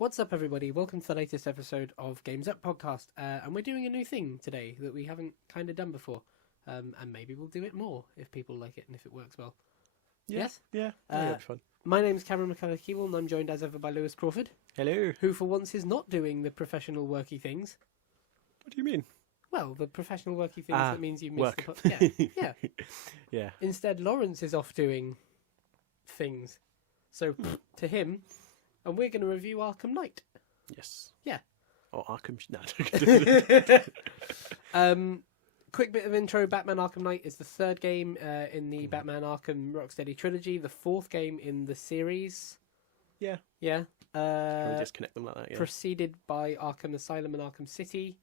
What's up, everybody? Welcome to the latest episode of Games Up podcast, and we're doing a new thing today that we haven't kind of done before, and maybe we'll do it more if people like it and if it works well. Yes? Yeah, that'll be fun. My name's Cameron McCullough-Keeble, and I'm joined as ever by Lewis Crawford. Hello. Who for once is not doing the professional worky things. What do you mean? Well, the professional worky things, that means you missed work. Yeah. Yeah. Instead, Lawrence is off doing things. So, to him, and we're going to review Arkham Knight. Yes. Yeah. Or Arkham... No. Quick bit of intro. Batman Arkham Knight is the third game in the Batman Arkham Rocksteady trilogy, the fourth game in the series. Yeah. Yeah. Can we disconnect them like that? Yeah. Preceded by Arkham Asylum and Arkham City.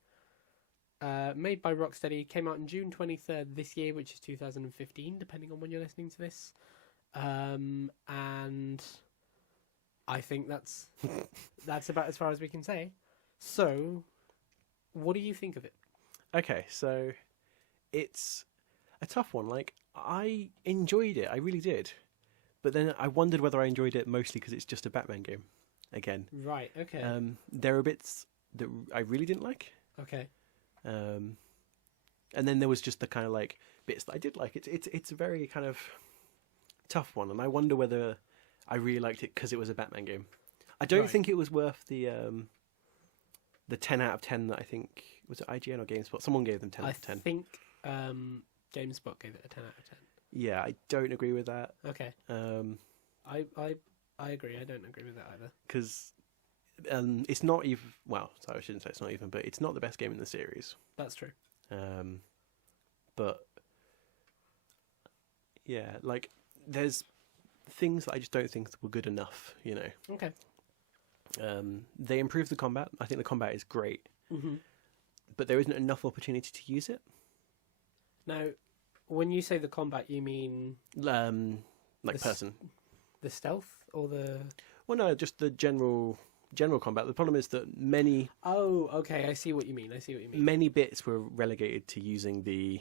Made by Rocksteady. Came out on June 23rd this year, which is 2015, depending on when you're listening to this. And I think that's about as far as we can say. So, what do you think of it? Okay, so it's a tough one. Like, I enjoyed it. I really did. But then I wondered whether I enjoyed it mostly because it's just a Batman game. Again. Right, okay. There are bits that I really didn't like. Okay. And then there was just the kind of like bits that I did like. It's a very kind of tough one, and I wonder whether I really liked it because it was a Batman game. I don't think it was worth the 10 out of 10 that I think was it IGN or GameSpot. Someone gave them 10 out of 10. I think GameSpot gave it a 10 out of 10. Yeah, I don't agree with that. Okay. I agree. I don't agree with that either. Because it's not even... Well, sorry, I shouldn't say it's not even, but it's not the best game in the series. That's true. But yeah, like there's things that I just don't think were good enough, you know. Okay. They improved the combat. I think the combat is great. Mm-hmm. But there isn't enough opportunity to use it. Now, when you say the combat, you mean... like person. The stealth or the... Well, no, just the general combat. The problem is that many... Oh, okay, I see what you mean. Many bits were relegated to using the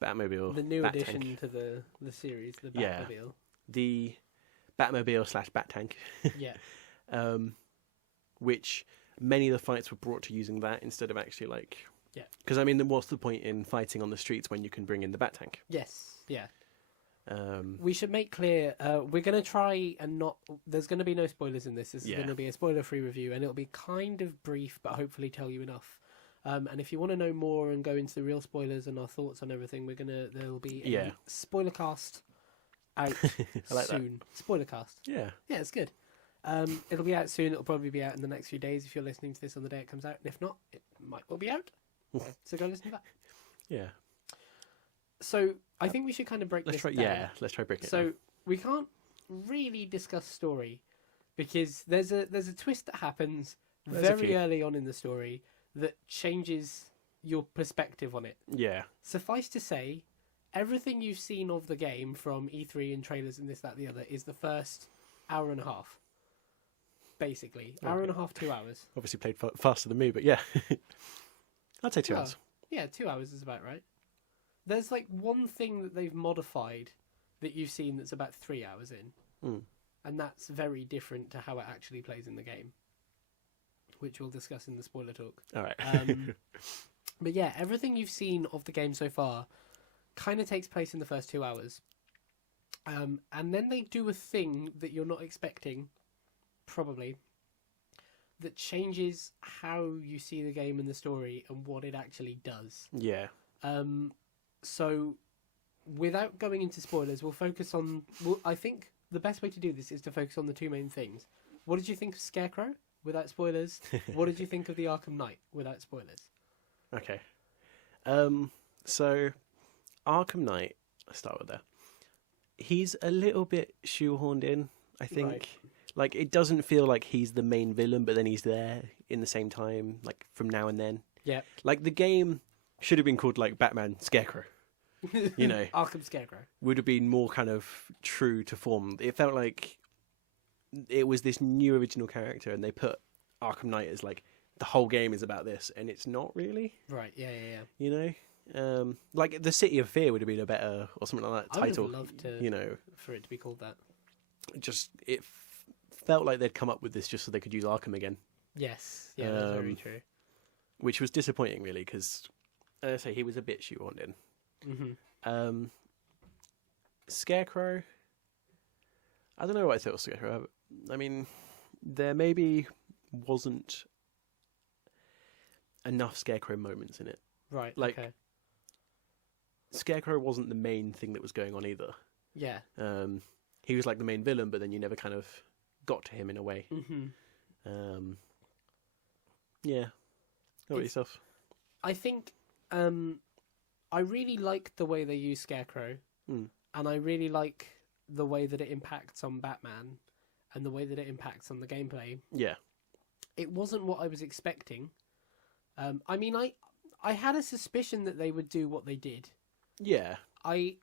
Batmobile. The new addition tank. to the series, the Batmobile. Yeah. The Batmobile / Bat Tank. Yeah. Which many of the fights were brought to using that instead of actually like... Yeah. Because, I mean, what's the point in fighting on the streets when you can bring in the Bat Tank? Yes, yeah. We should make clear, we're going to try and not... There's going to be no spoilers in this. This is going to be a spoiler-free review, and it'll be kind of brief, but hopefully tell you enough. And if you want to know more and go into the real spoilers and our thoughts on everything, there'll be a spoiler cast out I like soon. That. Spoiler cast. Yeah. Yeah, it's good. It'll be out soon. It'll probably be out in the next few days if you're listening to this on the day it comes out. And if not, it might well be out. So go listen to that. Yeah. So I think we should kind of break this down. Yeah, let's try breaking it down. So we can't really discuss story because there's a twist that happens very early on in the story that changes your perspective on it. Yeah. Suffice to say, everything you've seen of the game from E3 and trailers and this, that, the other is the first hour and a half. Basically. Okay. Hour and a half, 2 hours. Obviously played faster than me, but yeah. I'd say 2 hours. Yeah, 2 hours is about right. There's like one thing that they've modified that you've seen that's about 3 hours in. Mm. And that's very different to how it actually plays in the game, which we'll discuss in the spoiler talk. All right. But yeah, everything you've seen of the game so far kind of takes place in the first 2 hours. And then they do a thing that you're not expecting, probably, that changes how you see the game and the story and what it actually does. Yeah. So, without going into spoilers, we'll focus on... I think the best way to do this is to focus on the two main things. What did you think of Scarecrow, without spoilers? What did you think of the Arkham Knight, without spoilers? Okay. So, Arkham Knight, let's start with that. He's a little bit shoehorned in, I think. Right. Like, it doesn't feel like he's the main villain, but then he's there in the same time, like, from now and then. Yeah. Like, the game should have been called, like, Batman Scarecrow. You know. Arkham Scarecrow. Would have been more kind of true to form. It felt like it was this new original character, and they put Arkham Knight as, like, the whole game is about this, and it's not really. Right, yeah. You know? Like, the City of Fear would have been a better, or something like that, title. I would have loved to, you know, for it to be called that. Just, it felt like they'd come up with this just so they could use Arkham again, Yes, yeah, that's very true. which was disappointing, really, because, as I say, he was a bit shoehorned in. Mm-hmm. Scarecrow, I don't know what I thought of Scarecrow. I mean, there maybe wasn't enough Scarecrow moments in it. Right, Like, okay. Scarecrow wasn't the main thing that was going on either. Yeah. He was like the main villain, but then you never kind of got to him in a way. Mm-hmm. Yeah. How about yourself? I think I really like the way they use Scarecrow, and I really like the way that it impacts on Batman, and the way that it impacts on the gameplay. Yeah. It wasn't what I was expecting. I mean, I had a suspicion that they would do what they did. Yeah. I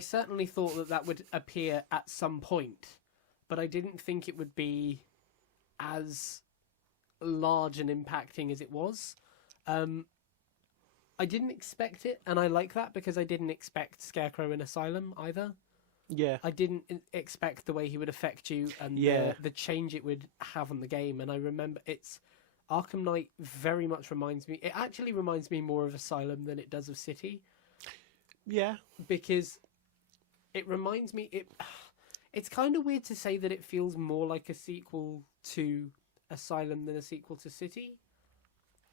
certainly thought that that would appear at some point, but I didn't think it would be as large and impacting as it was. I didn't expect it, and I like that because I didn't expect Scarecrow in Asylum either. Yeah. I didn't expect the way he would affect you and the change it would have on the game. And I remember Arkham Knight very much reminds me... It actually reminds me more of Asylum than it does of City. Yeah. Because it reminds me... It's kind of weird to say that it feels more like a sequel to Asylum than a sequel to City,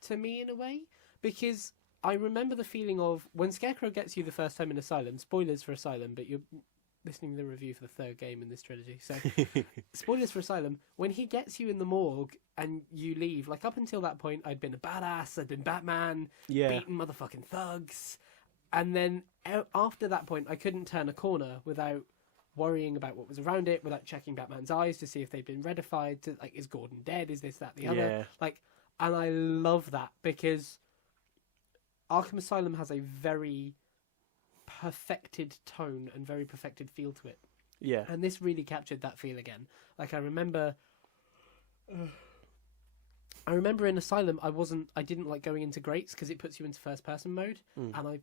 to me, in a way. Because I remember the feeling of when Scarecrow gets you the first time in Asylum, spoilers for Asylum, but you're listening to the review for the third game in this trilogy, so spoilers for Asylum, when he gets you in the morgue and you leave, like up until that point I'd been a badass, I'd been Batman, beating motherfucking thugs, and then after that point I couldn't turn a corner without worrying about what was around it, without checking Batman's eyes to see if they'd been redified, to, like, is Gordon dead, is this, that, the other, like, and I love that because Arkham Asylum has a very perfected tone and very perfected feel to it. Yeah. And this really captured that feel again. Like, I remember in Asylum, I didn't like going into Greats because it puts you into first person mode, and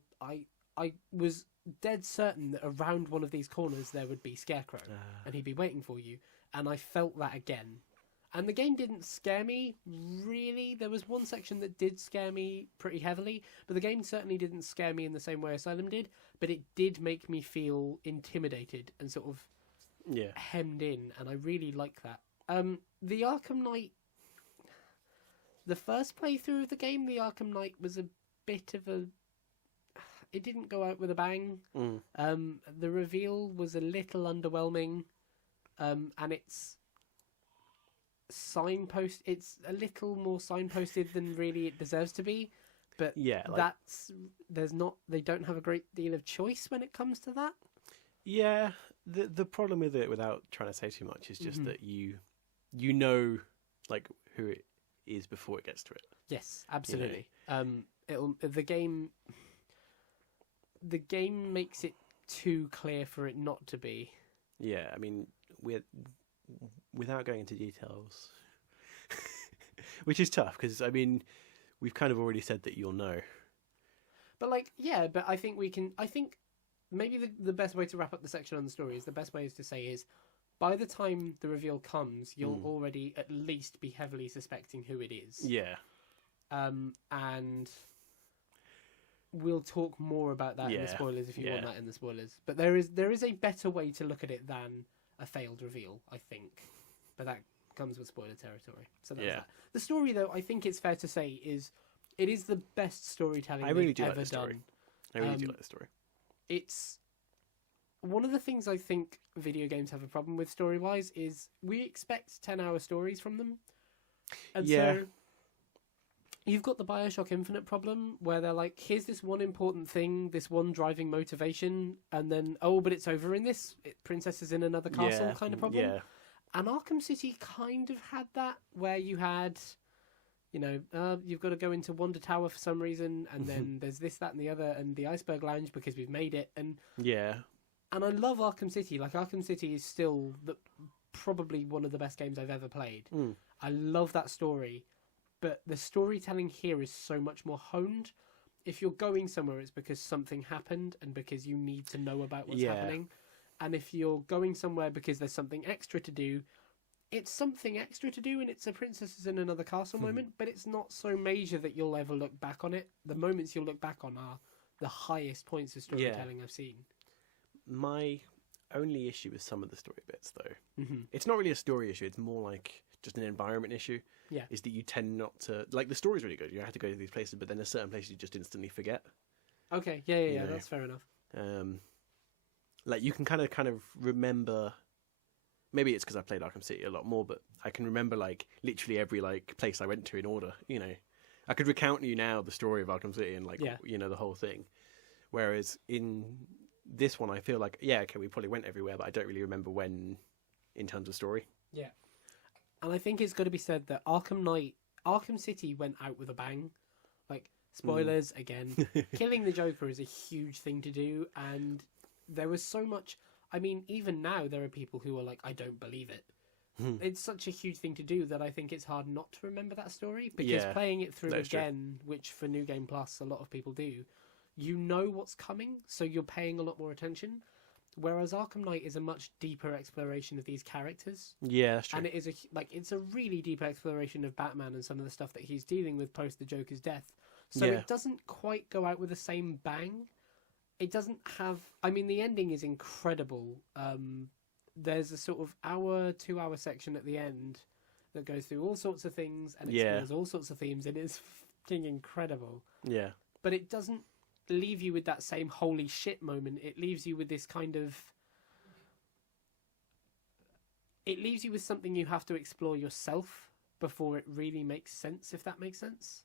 I was dead certain that around one of these corners there would be Scarecrow, and he'd be waiting for you, and I felt that again. And the game didn't scare me, really. There was one section that did scare me pretty heavily, but the game certainly didn't scare me in the same way Asylum did, but it did make me feel intimidated and sort of hemmed in, and I really like that. The Arkham Knight... The first playthrough of the game, the Arkham Knight, was a bit of a... It didn't go out with a bang. The reveal was a little underwhelming, and it's a little more signposted than really it deserves to be, but they don't have a great deal of choice when it comes to that. The problem with it, without trying to say too much, is just that you know like who it is before it gets to it. Yes, absolutely. The game makes it too clear for it not to be. Yeah, I mean, without going into details, which is tough because I mean, we've kind of already said that you'll know. But but I think maybe the best way to wrap up the section on the story is to say by the time the reveal comes, you'll already at least be heavily suspecting who it is. Yeah. And we'll talk more about that in the spoilers if you want that in the spoilers. But there is a better way to look at it than a failed reveal, I think. But that comes with spoiler territory. So that's that. The story, though, I think it's fair to say is the best storytelling they've ever done. I really do like the story. It's one of the things I think video games have a problem with story-wise is we expect 10-hour stories from them. And so you've got the BioShock Infinite problem where they're like, here's this one important thing, this one driving motivation, and then, but it's over in this. Princess is in another castle kind of problem. Yeah. And Arkham City kind of had that, where you had, you've got to go into Wonder Tower for some reason, and then there's this, that, and the other, and the Iceberg Lounge because we've made it. And I love Arkham City. Like, Arkham City is still probably one of the best games I've ever played. I love that story. But the storytelling here is so much more honed. If you're going somewhere, it's because something happened and because you need to know about what's happening. And if you're going somewhere because there's something extra to do, it's something extra to do, and it's a princesses in another castle moment, but it's not so major that you'll ever look back on it. The moments you'll look back on are the highest points of storytelling I've seen. My only issue with some of the story bits, though, Mm-hmm. it's not really a story issue. It's more like just an environment issue. Yeah. Is that you tend not to like the story's really good. You have to go to these places, but then there's certain places you just instantly forget. Okay, yeah, that's fair enough. Like you can kind of remember. Maybe it's because I played Arkham City a lot more, but I can remember like literally every like place I went to in order. You know, I could recount you now the story of Arkham City and like you know the whole thing. Whereas in this one, I feel like okay, we probably went everywhere, but I don't really remember when in terms of story. Yeah, and I think it's got to be said that Arkham City went out with a bang. Like spoilers again, killing the Joker is a huge thing to do, and there was so much. I mean, even now there are people who are like, I don't believe it. It's such a huge thing to do that I think it's hard not to remember that story, because playing it through again, which for New Game Plus a lot of people do, you know what's coming, so you're paying a lot more attention. Whereas Arkham Knight is a much deeper exploration of these characters. Yeah, that's true. And it is it's a really deep exploration of Batman and some of the stuff that he's dealing with post the Joker's death. So it doesn't quite go out with the same bang. It doesn't have... I mean, the ending is incredible. There's a sort of 2-hour section at the end that goes through all sorts of things and explores all sorts of themes, and it's fucking incredible. Yeah. But it doesn't leave you with that same holy shit moment. It leaves you with this kind of... It leaves you with something you have to explore yourself before it really makes sense, if that makes sense.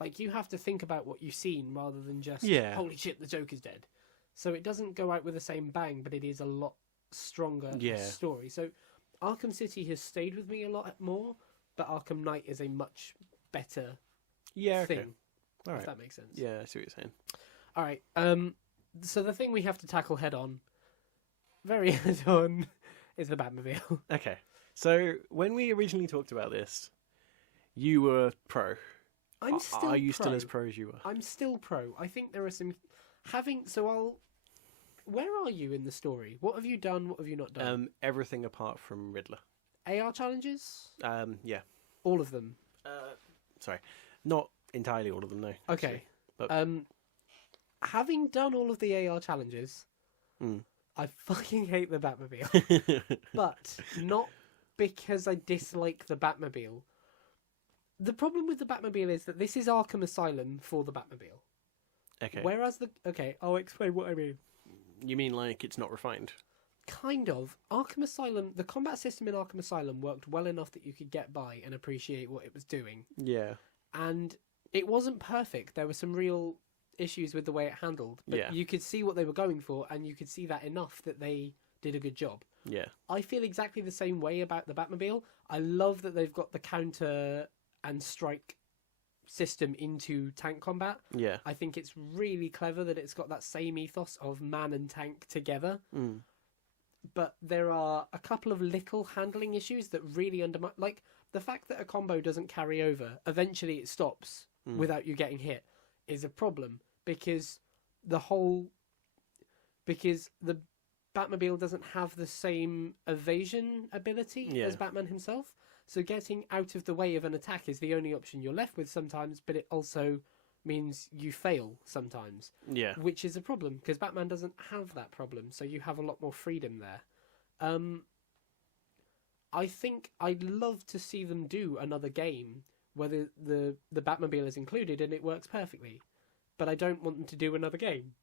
Like, you have to think about what you've seen rather than just, holy shit, the Joker's dead. So it doesn't go out with the same bang, but it is a lot stronger story. So Arkham City has stayed with me a lot more, but Arkham Knight is a much better thing. All right. If that makes sense. Yeah, I see what you're saying. All right. So the thing we have to tackle head on, very head on, is the Batmobile. Okay. So when we originally talked about this, you were pro. I'm still Are you pro. still as pro as you were? I'm still pro. I think there are some... Where are you in the story? What have you done? What have you not done? Everything apart from Riddler. AR challenges? Yeah. All of them? Sorry. Not entirely all of them, no. Okay. But... having done all of the AR challenges, I fucking hate the Batmobile. But not because I dislike the Batmobile. The problem with the Batmobile is that this is Arkham Asylum for the Batmobile. Okay. Whereas I'll explain what I mean. You mean like it's not refined? Kind of. Arkham Asylum, the combat system in Arkham Asylum worked well enough that you could get by and appreciate what it was doing. Yeah. And it wasn't perfect. There were some real issues with the way it handled. But you could see what they were going for, and you could see that enough that they did a good job. Yeah. I feel exactly the same way about the Batmobile. I love that they've got the counter and strike system into tank combat. Yeah. I think it's really clever that it's got that same ethos of man and tank together. But there are a couple of little handling issues that really undermine... Like, the fact that a combo doesn't carry over, eventually it stops without you getting hit, is a problem. Because the Batmobile doesn't have the same evasion ability as Batman himself. So getting out of the way of an attack is the only option you're left with sometimes, but it also means you fail sometimes. Yeah. Which is a problem, because Batman doesn't have that problem, so you have a lot more freedom there. I think I'd love to see them do another game where the Batmobile is included and it works perfectly. But I don't want them to do another game.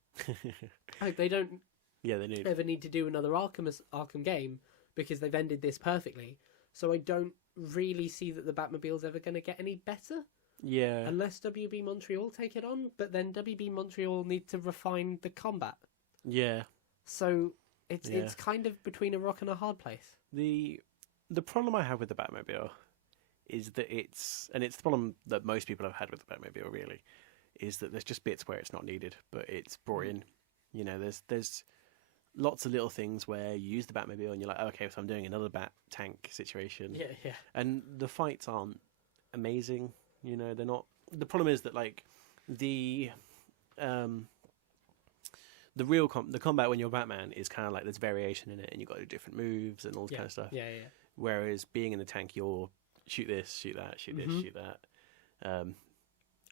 Like, they don't ever need to do another Arkham game because they've ended this perfectly. So I don't really see that the Batmobile's ever going to get any better. Yeah. Unless WB Montreal take it on, but then WB Montreal need to refine the combat. Yeah. So it's kind of between a rock and a hard place. The problem I have with the Batmobile is that it's the problem that most people have had with the Batmobile really, is that there's just bits where it's not needed, but it's brought in. You know, there's lots of little things where you use the Batmobile and you're like, oh, okay, so I'm doing another Bat tank situation. Yeah, yeah. And the fights aren't amazing. You know, they're not. The problem is that like the combat when you're Batman is kind of like there's variation in it, and you've got to do different moves and all this kind of stuff. Yeah, yeah. Whereas being in the tank, you're shoot this, shoot that, shoot this, shoot that.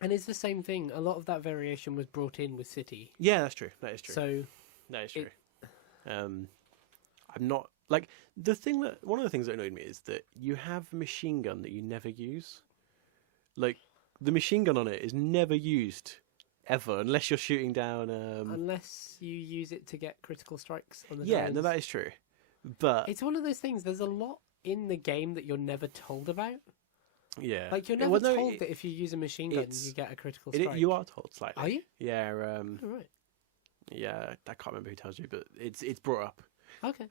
And it's the same thing. A lot of that variation was brought in with City. Yeah, that's true. That is true. So that is true. I'm not like one of the things that annoyed me is that you have a machine gun that you never use. Like the machine gun on it is never used ever unless you're shooting down. Unless you use it to get critical strikes on the Yeah, drones. no, that is true. But It's one of those things. There's a lot in the game that you're never told about. yeah, Like you're never told that if you use a machine gun, you get a critical strike. you are told slightly. Are you? Yeah. Oh, right. Yeah, I can't remember who tells you, but it's brought up. Okay.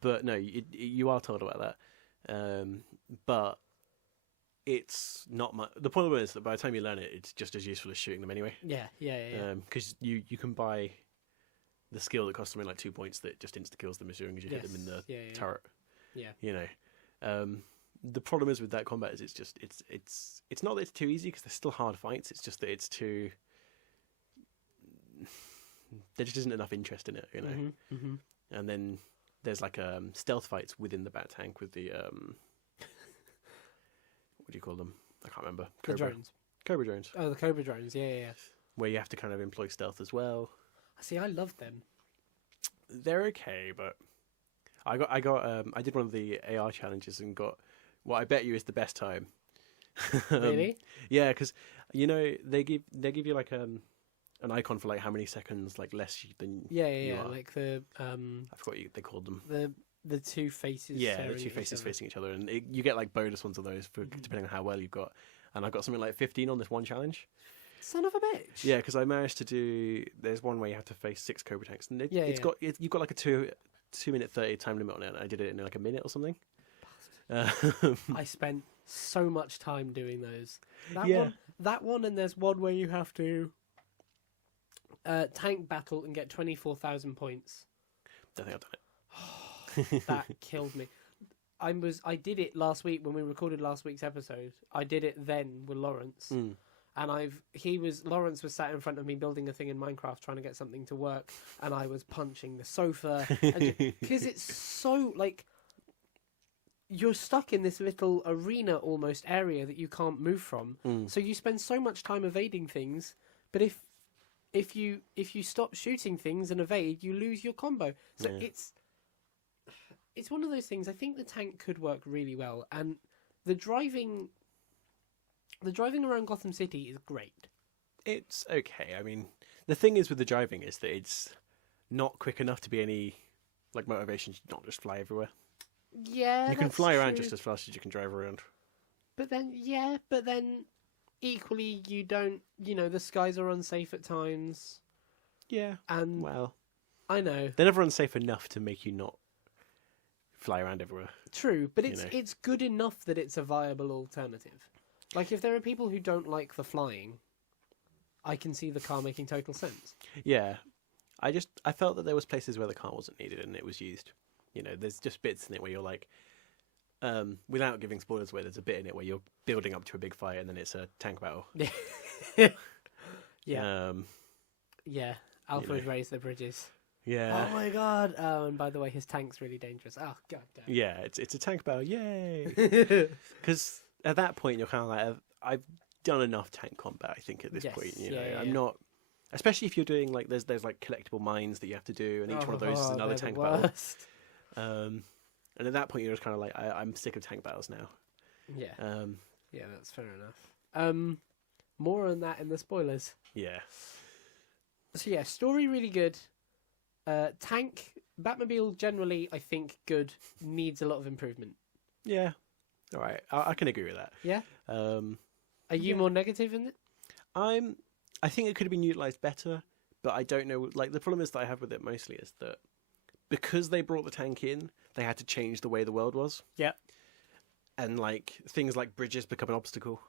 But no, you are told about that. But it's not much. The point is that by the time you learn it, it's just as useful as shooting them anyway. Yeah. Because you can buy the skill that costs something like 2 points that just insta kills them as soon as you hit them in the turret. Yeah. You know. The problem is with that combat is it's not that it's too easy because they're still hard fights. It's just that it's too. There just isn't enough interest in it, you know. And then there's like stealth fights within the bat tank with the what do you call them? I can't remember. The drones. Cobra drones. Oh, the Cobra drones. Yeah. Where you have to kind of employ stealth as well. See, I love them. They're okay, but I did one of the AR challenges and got what I bet you is the best time. Really? Yeah, because you know they give you like an icon for like how many seconds like less than Yeah. are. Like the I forgot they called them. the two faces. Yeah, the two faces facing each other, and you get like bonus ones of those for depending on how well you've got. And I got something like 15 on this one challenge. Son of a bitch. Yeah, because I managed to do. There's one where you have to face 6 Cobra tanks, and you've got like a 2-minute 30 time limit on it. And I did it in like a minute or something. I spent so much time doing those. That one, and there's one where you have to tank battle and get 24,000 points. Don't think I've done it. That killed me. I did it last week when we recorded last week's episode. I did it then with Lawrence, and Lawrence was sat in front of me building a thing in Minecraft trying to get something to work, and I was punching the sofa because it's so like you're stuck in this little arena almost area that you can't move from. So you spend so much time evading things, but if you stop shooting things and evade, you lose your combo. So it's one of those things. I think the tank could work really well, and the driving around Gotham City is great. It's okay. I mean, the thing is with the driving is that it's not quick enough to be any like motivation to not just fly everywhere. Yeah, you can fly around just as fast as you can drive around. But then equally you don't. You know, the skies are unsafe at times. Yeah, and well, I know they're never unsafe enough to make you not fly around everywhere. True, but it's good enough that it's a viable alternative. Like if there are people who don't like the flying, I can see the car making total sense. Yeah, I felt that there was places where the car wasn't needed and it was used. You know, there's just bits in it where you're like, without giving spoilers away, there's a bit in it where you're building up to a big fight and then it's a tank battle. Yeah. Alfred raised the bridges. Yeah. Oh my god. Oh, and by the way, his tank's really dangerous. Oh god damn. Yeah, it's a tank battle. Yay! Because at that point you're kind of like, I've done enough tank combat. I think at this point, you know, I'm not. Especially if you're doing like there's like collectible mines that you have to do, and each one of those is another tank battle. And at that point, you're just kind of like, I'm sick of tank battles now. Yeah. Yeah, that's fair enough. More on that in the spoilers. Yeah. So yeah, story really good. Tank, Batmobile generally, I think, good. Needs a lot of improvement. Yeah. All right. I can agree with that. Yeah. Are you more negative in it? I think it could have been utilised better, but I don't know. Like the problem is that I have with it mostly is that because they brought the tank in, they had to change the way the world was. Yeah. And like things like bridges become an obstacle,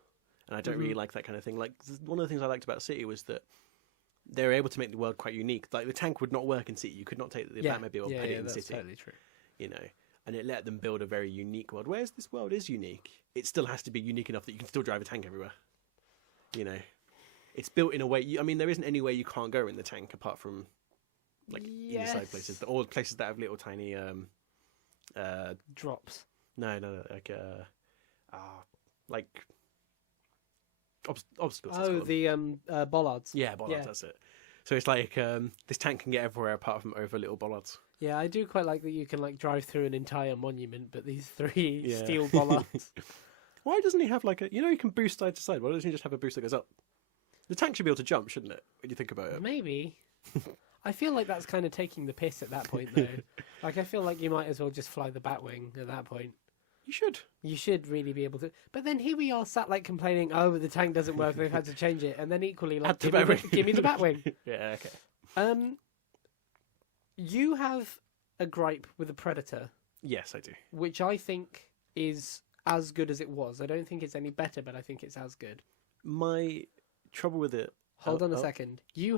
and I don't really like that kind of thing. Like one of the things I liked about City was that they were able to make the world quite unique. Like the tank would not work in City. You could not take the Batmobile and put it in that's City. Totally true. You know, and it let them build a very unique world. Whereas this world is unique, it still has to be unique enough that you can still drive a tank everywhere. You know, it's built in a way. I mean, there isn't any way you can't go in the tank apart from like inside places, or places that have little tiny Drops. No, like obstacles. let's call Oh, them. the bollards. Yeah, bollards. Yeah. That's it. So it's like this tank can get everywhere apart from over little bollards. Yeah, I do quite like that you can like drive through an entire monument, but these 3 Yeah. steel bollards. Why doesn't he have like a? You know, he can boost side to side. Why doesn't he just have a boost that goes up? The tank should be able to jump, shouldn't it? When you think about it. Maybe. I feel like that's kind of taking the piss at that point, though. Like, I feel like you might as well just fly the Batwing at that point. You should. You should really be able to. But then here we are sat like complaining, oh, but the tank doesn't work, they've had to change it. And then equally, like, Add the give me the Batwing. Yeah, okay. You have a gripe with the Predator, Yes, I do. which I think is as good as it was. I don't think it's any better, but I think it's as good. My trouble with it. Hold on a second. You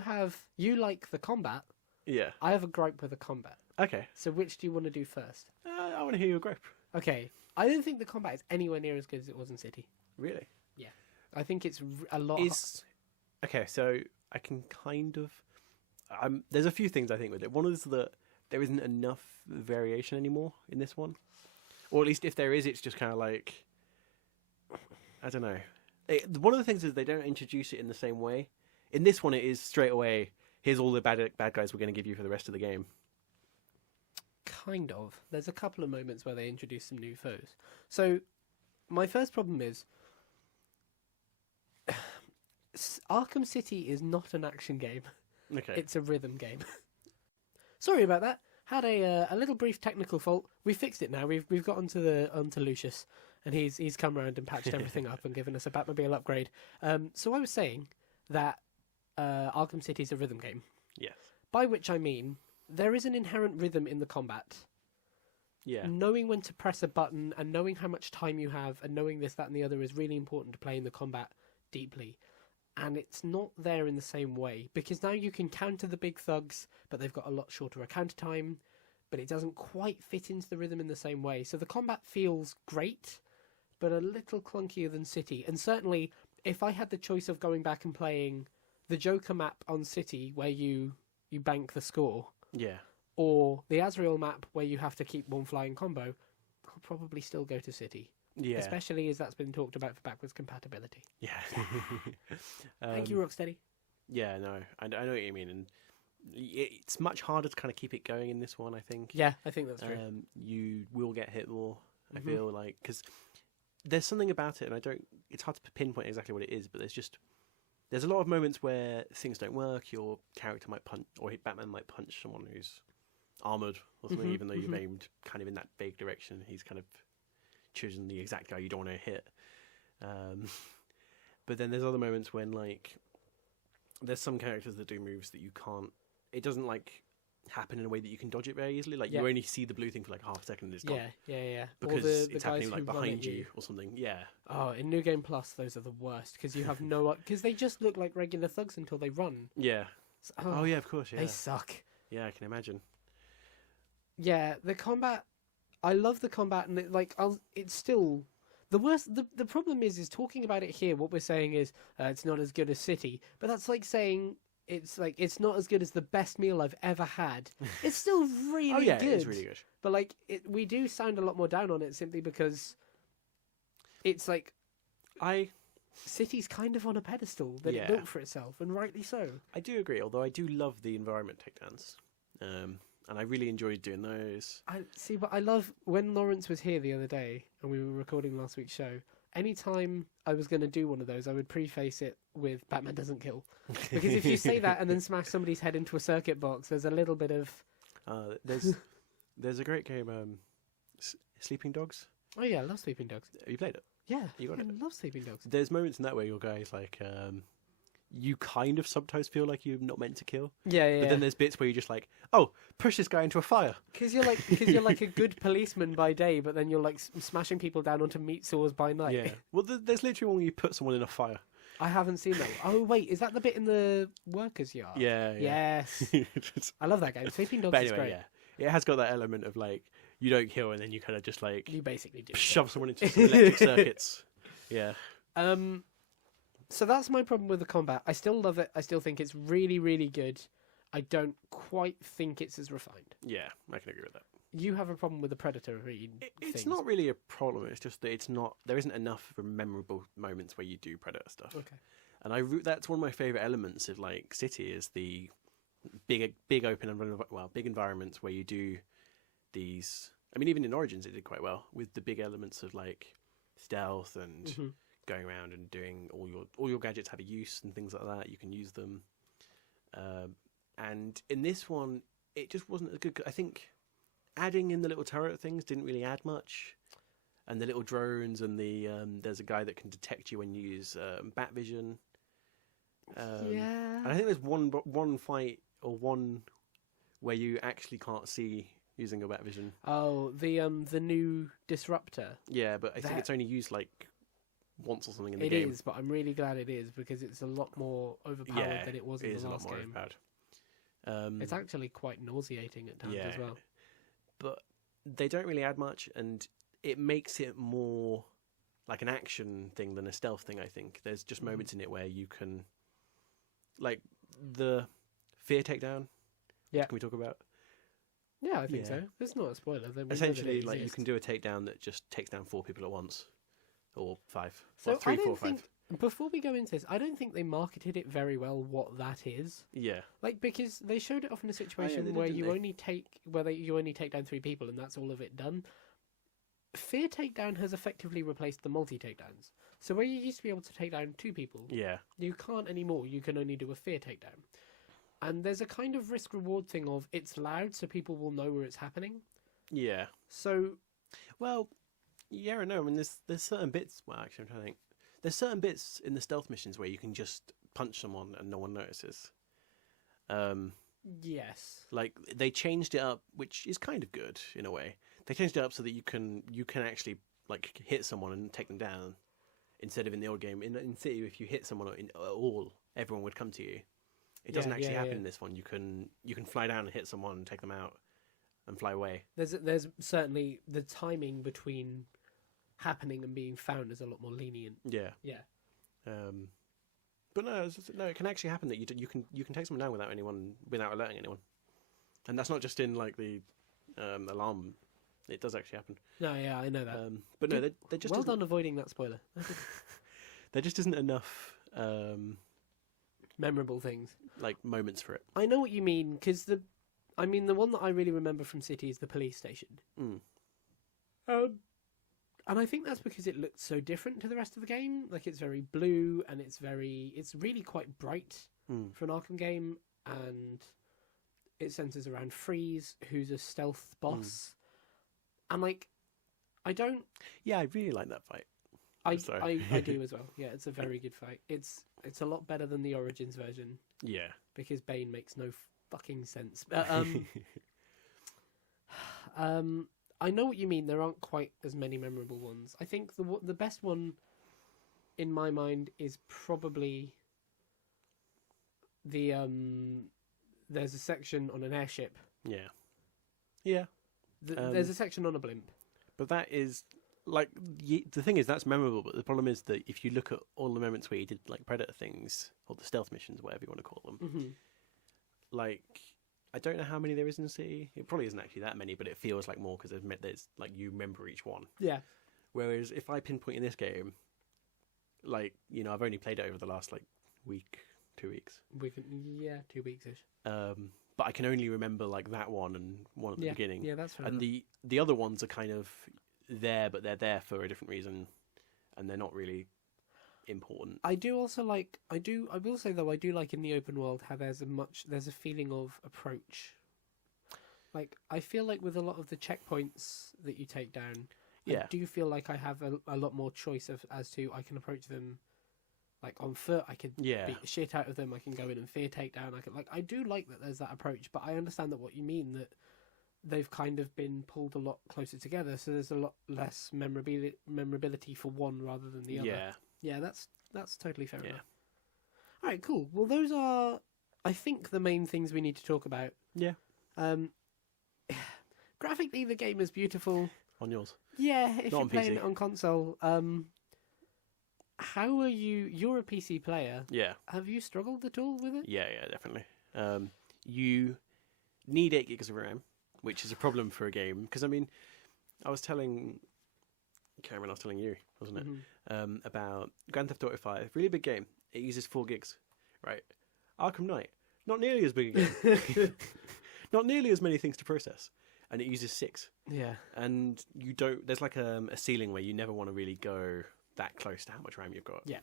like the combat. Yeah. I have a gripe with the combat. Okay. So which do you want to do first? I want to hear your gripe. Okay. I don't think the combat is anywhere near as good as it was in City. Really? Yeah. I think it's a lot. Okay, so I can kind of. There's a few things I think with it. One is that there isn't enough variation anymore in this one, or at least if there is, it's just kind of like I don't know. One of the things is they don't introduce it in the same way. In this one, it is straight away. Here's all the bad guys we're going to give you for the rest of the game. Kind of. There's a couple of moments where they introduce some new foes. So, my first problem is Arkham City is not an action game. Okay. It's a rhythm game. Sorry about that. Had a little brief technical fault. We fixed it now. We've got onto Lucius, and he's come around and patched everything up and given us a Batmobile upgrade. So I was saying that Arkham City is a rhythm game. Yes. By which I mean there is an inherent rhythm in the combat. Yeah. Knowing when to press a button and knowing how much time you have and knowing this, that, and the other is really important to playing the combat deeply. And it's not there in the same way, because now you can counter the big thugs, but they've got a lot shorter a counter time, but it doesn't quite fit into the rhythm in the same way. So the combat feels great, but a little clunkier than City. And certainly, if I had the choice of going back and playing the Joker map on City, where you bank the score, Yeah. or the Azrael map, where you have to keep one flying combo, I'll probably still go to City. Yeah. Especially as that's been talked about for backwards compatibility. Yeah. Thank you, Rocksteady. Yeah, no, I know what you mean, and it's much harder to kind of keep it going in this one. I think. Yeah, I think that's true. You will get hit more. I Mm-hmm. feel like because there's something about it, and I don't. It's hard to pinpoint exactly what it is, but there's a lot of moments where things don't work. Your character might punch, or Batman might punch someone who's armored or something, Mhm, even though you've aimed kind of in that vague direction. He's kind of choosing the exact guy you don't want to hit. But then there's other moments when like there's some characters that do moves that you can't. It doesn't like happen in a way that you can dodge it very easily. Like Yeah. you only see the blue thing for like half a second and it's gone. Yeah. Because Or the it's guys happening like who run behind at you or something. Yeah. Oh, in New Game Plus, those are the worst because you have no. Because they just look like regular thugs until they run. Yeah. So- Oh yeah, of course. Yeah. They suck. Yeah, I can imagine. Yeah, the combat. I love the combat, and it's still the worst. The problem is talking about it here. What we're saying is it's not as good as City, but that's like saying it's not as good as the best meal I've ever had. It's still really Oh yeah, good. it's really good. But like we do sound a lot more down on it simply because it's like City's kind of on a pedestal that Yeah. it built for itself, and rightly so. I do agree, although I do love the environment takedowns. And I really enjoyed doing those. I see, but I love when Lawrence was here the other day and we were recording last week's show. Anytime I was going to do one of those, I would preface it with "Batman doesn't kill," because if you say that and then smash somebody's head into a circuit box, there's a little bit of. There's a great game, Sleeping Dogs. Oh yeah, I love Sleeping Dogs. Have you played it? Yeah, You got I it. love Sleeping Dogs. There's moments in that where your guy's like, you kind of sometimes feel like you're not meant to kill. Yeah. But then there's bits where you're just like, oh, push this guy into a fire. Because you're like a good policeman by day, but then you're like smashing people down onto meat saws by night. Yeah. Well, there's literally one where you put someone in a fire. I haven't seen that. Oh wait, is that the bit in the workers' yard? Yeah. Yes. I love that game. Sleeping Dogs But is anyway, great. yeah. It has got that element of like, you don't kill and then you kind of just like You basically do. shove someone into some electric circuits. Yeah. So that's my problem with the combat. I still love it. I still think it's really, really good. I don't quite think it's as refined. Yeah, I can agree with that. You have a problem with the Predator It's things. not really a problem. It's just that it's not. There isn't enough memorable moments where you do Predator stuff. Okay. And that's one of my favorite elements of like City is the big open and big environments where you do these. I mean, even in Origins, it did quite well with the big elements of like stealth and going around and doing all your gadgets have a use and things like that. You can use them. And in this one, it just wasn't as good. I think adding in the little turret things didn't really add much. And the little drones and there's a guy that can detect you when you use bat vision. Yeah. And I think there's one fight or one where you actually can't see using your bat vision. Oh, the new disruptor. Yeah, but I think it's only used like once or something in the game. game. It is, but I'm really glad it is because it's a lot more overpowered than it was in the last game. Overpowered. It's actually quite nauseating at times as well. But they don't really add much, and it makes it more like an action thing than a stealth thing, I think. There's just moments in it where you can... Like, the fear takedown. Yeah. Can we talk about? Yeah, I think so. It's not a spoiler. Essentially, like, you can do a takedown that just takes down 4 people at once. Or 5. So well, 3, 4, 5. Before we go into this, I don't think they marketed it very well what that is. Yeah. Like, because they showed it off in a situation where you only take down 3 people and that's all of it done. Fear takedown has effectively replaced the multi-takedowns. So where you used to be able to take down 2 people, you can't anymore. You can only do a fear takedown. And there's a kind of risk-reward thing of it's loud so people will know where it's happening. Yeah. So... Well, yeah, I know. I mean, there's certain bits... Well, actually, I'm trying to think. There's certain bits in the stealth missions where you can just punch someone and no one notices. Yes. Like, they changed it up, which is kind of good, in a way. They changed it up so that you can actually, like, hit someone and take them down. Instead of in the old game. In City, if you hit someone at all, everyone would come to you. It doesn't actually happen in this one. You can fly down and hit someone and take them out and fly away. There's certainly the timing between happening and being found is a lot more lenient. Yeah. Yeah. But no, it can actually happen that you can take someone down without alerting anyone. And that's not just in like the alarm. It does actually happen. No, yeah, I know that. But no, there just well done avoiding that spoiler. There just isn't enough memorable things, like moments for it. I know what you mean because the one that I really remember from City is the police station. And I think that's because it looked so different to the rest of the game. Like it's very blue and it's really quite bright for an Arkham game, and it centers around Freeze, who's a stealth boss. And like, I don't. Yeah, I really like that fight. I do as well. Yeah, it's a very good fight. It's a lot better than the Origins version. Yeah, because Bane makes no fucking sense. I know what you mean. There aren't quite as many memorable ones. I think the best one, in my mind, is probably the there's a section on an airship. Yeah. There's a section on a blimp. But that is like the thing is that's memorable. But the problem is that if you look at all the moments where you did like Predator things or the stealth missions, whatever you want to call them, like. I don't know how many there is in the City. It probably isn't actually that many, but it feels like more because there's like you remember each one. Yeah. Whereas if I pinpoint in this game, like I've only played it over the last like week, 2 weeks. 2 weeks-ish. But I can only remember like that one and one at the beginning. Yeah, that's fair. And the other ones are kind of there, but they're there for a different reason, and they're not really important. I will say though, I do like in the open world how there's a feeling of approach. Like I feel like with a lot of the checkpoints that you take down, I do feel like I have a lot more choice as to I can approach them like on foot. I can beat the shit out of them. I can go in and fear takedown. I do like that there's that approach, but I understand that what you mean, that they've kind of been pulled a lot closer together, so there's a lot less memorability for one rather than the other. Yeah, that's totally fair enough. All right, cool. Well, those are, I think, the main things we need to talk about. Yeah. Graphically, the game is beautiful. On yours? Yeah, if Not you're playing PC. it on console. How are you? You're a PC player. Yeah. Have you struggled at all with it? Yeah, definitely. You need 8 gigs of RAM which is a problem for a game. Because I mean, I was telling Cameron, I was telling you, wasn't it, about Grand Theft Auto 5, really big game. It uses 4 gigs, right? Arkham Knight, not nearly as big a game, not nearly as many things to process, and it uses 6. Yeah, and you don't. There's like a ceiling where you never want to really go that close to how much RAM you've got. yeah.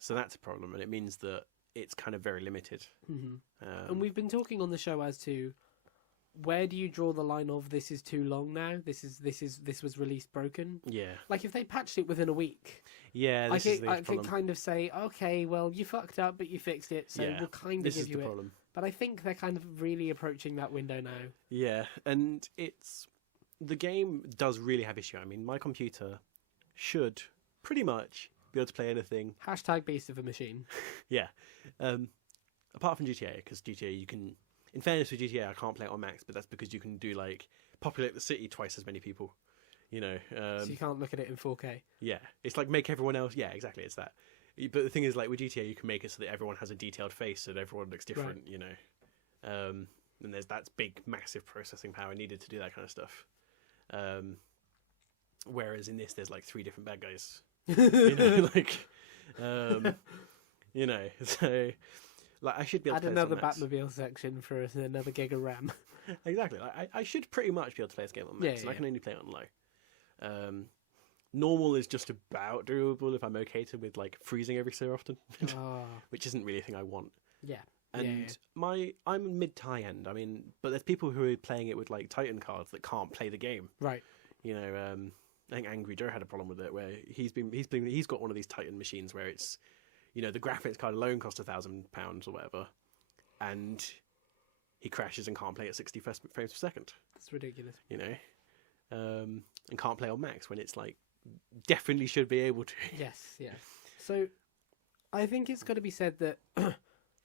So that's a problem, and it means that it's kind of very limited. And we've been talking on the show as to where do you draw the line of this is too long now? This was released broken. Yeah. Like if they patched it within a week. Yeah, I could kind of say, okay, well you fucked up, but you fixed it, so we'll kind of give you it. Problem. But I think they're kind of really approaching that window now. Yeah, and the game does really have issue. I mean, my computer should pretty much be able to play anything. # beast of a machine. Yeah. Apart from GTA, because GTA you can. In fairness with GTA, I can't play it on max, but that's because you can do like populate the city twice as many people. You know. So you can't look at it in 4K. Yeah, it's like make everyone else. Yeah, exactly. It's that. But the thing is, like with GTA, you can make it so that everyone has a detailed face, so that everyone looks different. Right. You know. And that's big, massive processing power needed to do that kind of stuff. Whereas in this, there's like 3 different bad guys. You know, like, you know, so like I should be able to play another this on max. Batmobile section for another gig of RAM. Exactly. Like, I should pretty much be able to play this game on max, and I can only play it on low. Normal is just about doable if I'm okay with like freezing every so often, which isn't really a thing I want. Yeah. And I'm mid to high end. I mean, but there's people who are playing it with like Titan cards that can't play the game. Right. You know, I think Angry Joe had a problem with it where he's got one of these Titan machines where it's, you know, the graphics card alone cost £1,000 or whatever, and he crashes and can't play at 60 frames per second. That's ridiculous. You know, and can't play on max when it's like definitely should be able to. Yes, yeah. So I think it's got to be said that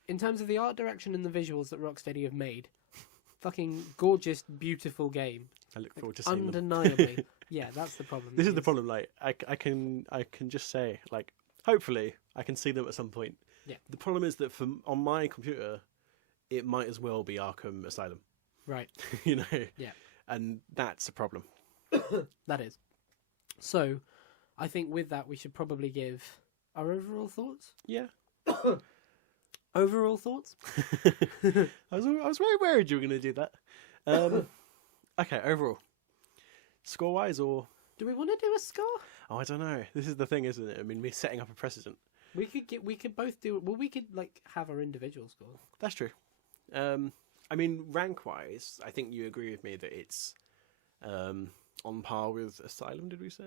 in terms of the art direction and the visuals that Rocksteady have made, fucking gorgeous, beautiful game. I look forward to seeing undeniably. them. Yeah, that's the problem. This is the problem. Like I can just say, like, hopefully I can see them at some point. Yeah. The problem is that on my computer, it might as well be Arkham Asylum. Right. You know. Yeah. And that's a problem. That is. So, I think with that we should probably give our overall thoughts. Yeah. Overall thoughts. I was very worried you were going to do that. Okay, overall. Score-wise, or do we want to do a score? Oh, I don't know. This is the thing, isn't it? I mean, we're setting up a precedent. We could both do it. Well, we could like have our individual score. That's true. I mean, rank-wise, I think you agree with me that it's on par with Asylum. Did we say?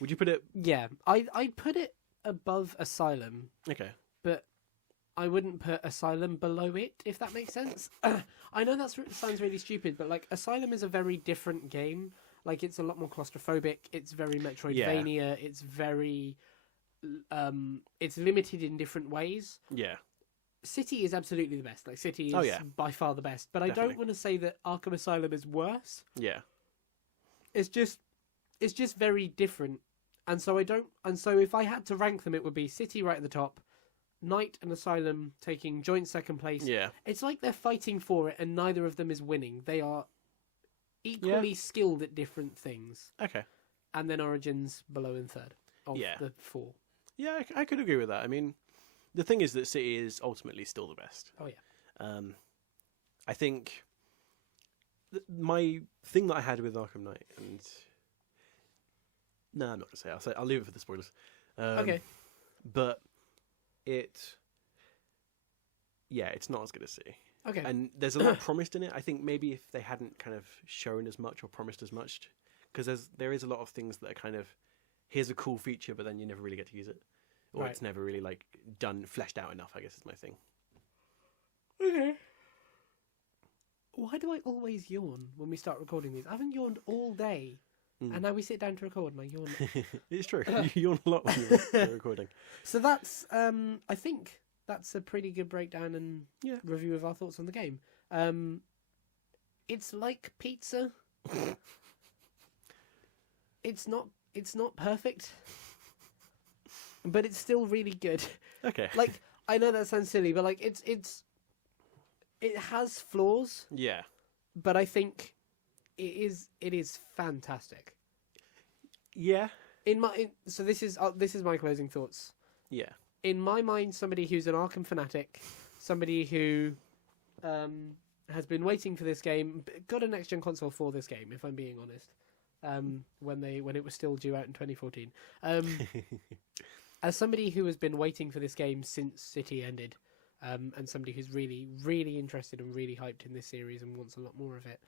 Would you put it? Yeah, I'd put it above Asylum. Okay. But I wouldn't put Asylum below it, if that makes sense. I know that sounds really stupid, but like Asylum is a very different game. Like it's a lot more claustrophobic. It's very Metroidvania. Yeah. It's very, it's limited in different ways. Yeah. City is absolutely the best. Like City is by far the best. But definitely. I don't want to say that Arkham Asylum is worse. Yeah. It's just very different. And so if I had to rank them, it would be City right at the top, Knight and Asylum taking joint second place. Yeah. It's like they're fighting for it and neither of them is winning. They are equally skilled at different things. Okay. And then Origins below in third of the 4. Yeah, I could agree with that. I mean, the thing is that City is ultimately still the best. Oh, yeah. I think my thing that I had with Arkham Knight, and no, I'm not going to say it. I'll leave it for the spoilers. Okay. But it's not as good as City. Okay. And there's a lot promised in it. I think maybe if they hadn't kind of shown as much or promised as much, because there is a lot of things that are kind of, here's a cool feature, but then you never really get to use it. Or it's never really like fleshed out enough, I guess is my thing. Okay. Why do I always yawn when we start recording these? I haven't yawned all day. And now we sit down to record and I yawn. It's true. You yawn a lot when you're recording. So that's, I think that's a pretty good breakdown and review of our thoughts on the game. It's like pizza. It's not perfect, but it's still really good. Okay. Like, I know that sounds silly, but like it's it has flaws, Yeah. but I think it is fantastic. Yeah. So this is my closing thoughts. Yeah. In my mind, somebody who's an Arkham fanatic, somebody who has been waiting for this game, got a next gen console for this game, if I'm being honest. When it was still due out in 2014. As somebody who has been waiting for this game since City ended, and somebody who's really, really interested and really hyped in this series and wants a lot more of it,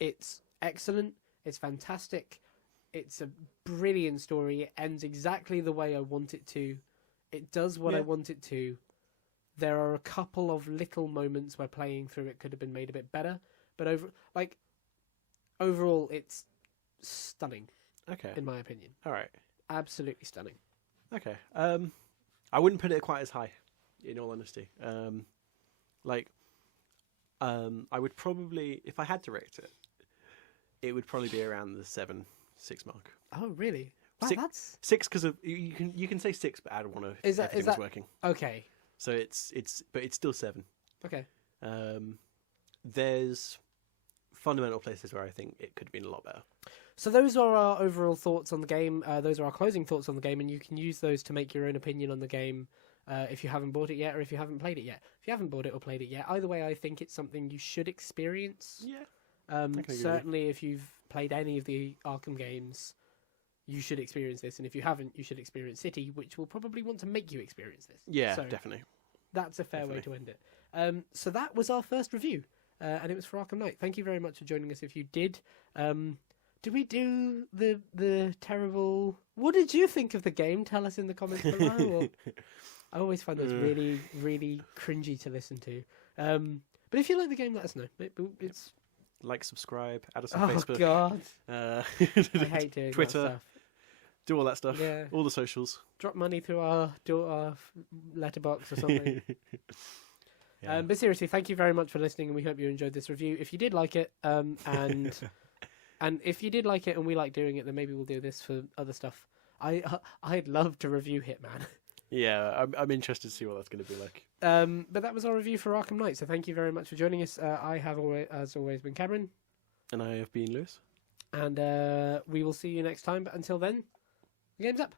it's excellent. It's fantastic. It's a brilliant story. It ends exactly the way I want it to. It does what I want it to. There are a couple of little moments where playing through it could have been made a bit better, but overall, it's stunning. Okay. In my opinion. All right. Absolutely stunning. Okay. I wouldn't put it quite as high, in all honesty. I would probably, if I had to rate it, it would probably be around the 7-6 mark. Oh, really? Wow, that's 6 because of you can say 6, but add one of everything was working. Okay. So but it's still 7. Okay. There's fundamental places where I think it could have been a lot better. So those are our overall thoughts on the game. Those are our closing thoughts on the game, and you can use those to make your own opinion on the game if you haven't bought it yet or if you haven't played it yet. If you haven't bought it or played it yet, either way, I think it's something you should experience. Yeah. Certainly, if you've played any of the Arkham games, you should experience this, and if you haven't, you should experience City, which will probably want to make you experience this. Yeah, so definitely. That's a fair way to end it. So that was our first review, and it was for Arkham Knight. Thank you very much for joining us. If you did, did we do the terrible? What did you think of the game? Tell us in the comments below. Or... I always find those really, really cringy to listen to. But if you like the game, let us know. It's like, subscribe, add us on Facebook. Oh God, I hate doing Twitter. that stuff. Do all that stuff. Yeah. All the socials. Drop money through our letterbox or something. Yeah. But seriously, thank you very much for listening, and we hope you enjoyed this review. If you did like it, and if you did like it and we like doing it, then maybe we'll do this for other stuff. I'd love to review Hitman. Yeah, I'm interested to see what that's going to be like. But that was our review for Arkham Knight, so thank you very much for joining us. I have, as always, been Cameron. And I have been Lewis. And we will see you next time, but until then, the game's up.